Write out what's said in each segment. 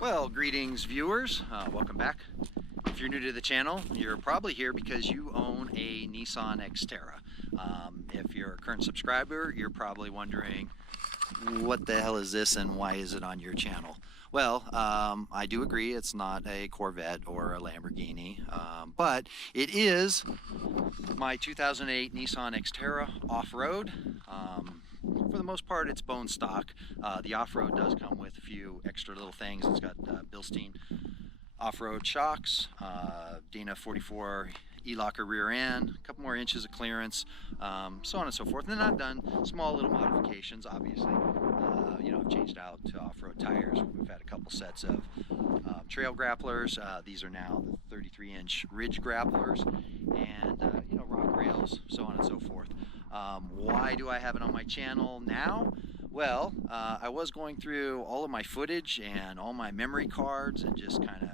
Well, greetings viewers, welcome back. If you're new to the channel, you're probably here because you own a Nissan XTerra. If you're a current subscriber, you're probably wondering, what the hell is this and why is it on your channel? Well, I do agree it's not a Corvette or a Lamborghini, but it is my 2008 Nissan XTerra off-road. For the most part, it's bone stock. The off-road does come with a few extra little things. It's got Bilstein off-road shocks, Dana 44 E-locker rear end, a couple more inches of clearance, so on and so forth. And then I've done small little modifications, obviously. I've changed out to off-road tires. We've had a couple sets of trail grapplers. These are now the 33-inch ridge grapplers, and rock rails, so on and so forth. Why do I have it on my channel now? Well, I was going through all of my footage and all my memory cards and just kind of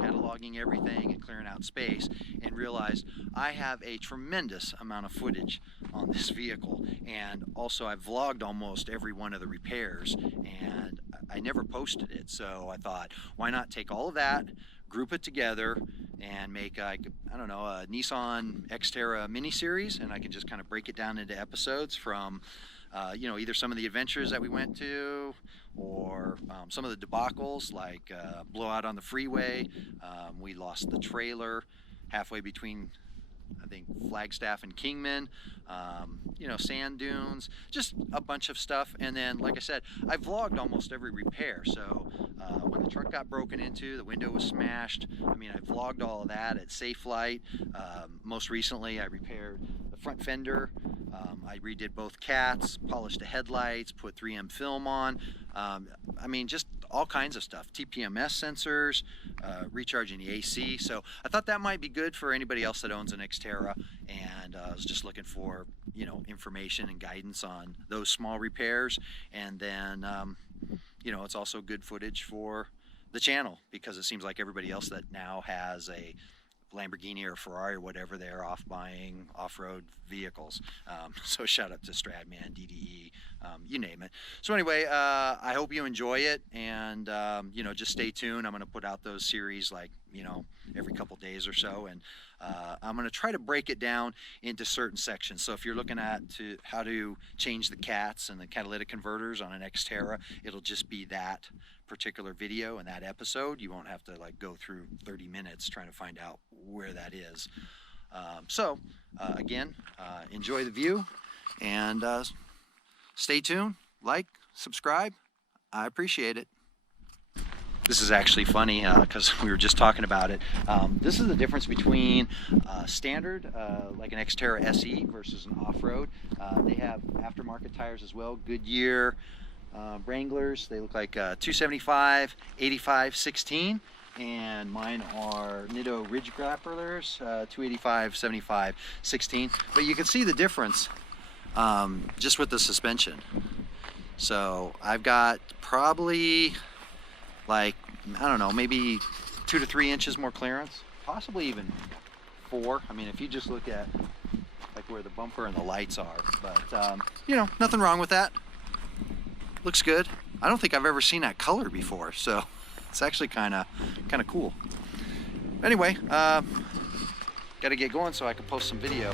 cataloging everything and clearing out space, and realized I have a tremendous amount of footage on this vehicle, and also I've vlogged almost every one of the repairs, and I never posted it. So I thought, why not take all of that, group it together, and make a Nissan XTerra mini-series, and I can just kind of break it down into episodes from either some of the adventures that we went to, or some of the debacles, like blowout on the freeway. We lost the trailer halfway between, I think, Flagstaff and Kingman, sand dunes, just a bunch of stuff. And then, like I said, I vlogged almost every repair. So when the truck got broken into, the window was smashed, I vlogged all of that at Safe Light. Most recently, I repaired the front fender. I redid both cats, polished the headlights, put 3M film on. Just all kinds of stuff. TPMS sensors, recharging the AC. So I thought that might be good for anybody else that owns an XTerra, and I was just looking for information and guidance on those small repairs. And then it's also good footage for the channel, because it seems like everybody else that now has a Lamborghini or Ferrari or whatever, they're off buying off-road vehicles. So shout out to Stradman, DDE, you name it. So anyway, I hope you enjoy it, and just stay tuned. I'm going to put out those series every couple days or so, and I'm going to try to break it down into certain sections. So if you're looking at how to change the cats and the catalytic converters on an XTerra, it'll just be that particular video and that episode. You won't have to go through 30 minutes trying to find out where that is. Again, enjoy the view, and stay tuned, subscribe. I appreciate it. This is actually funny because we were just talking about it. This is the difference between standard, like an XTerra SE, versus an off-road. They have aftermarket tires as well, Goodyear, Wranglers. They look like 275, 85, 16, and mine are Nitto Ridge Grapplers, 285, 75, 16. But you can see the difference just with the suspension. So I've got probably maybe 2 to 3 inches more clearance, possibly even 4. If you just look at where the bumper and the lights are, but nothing wrong with that. Looks good. I don't think I've ever seen that color before, so it's actually kind of cool. Anyway, got to get going so I can post some video.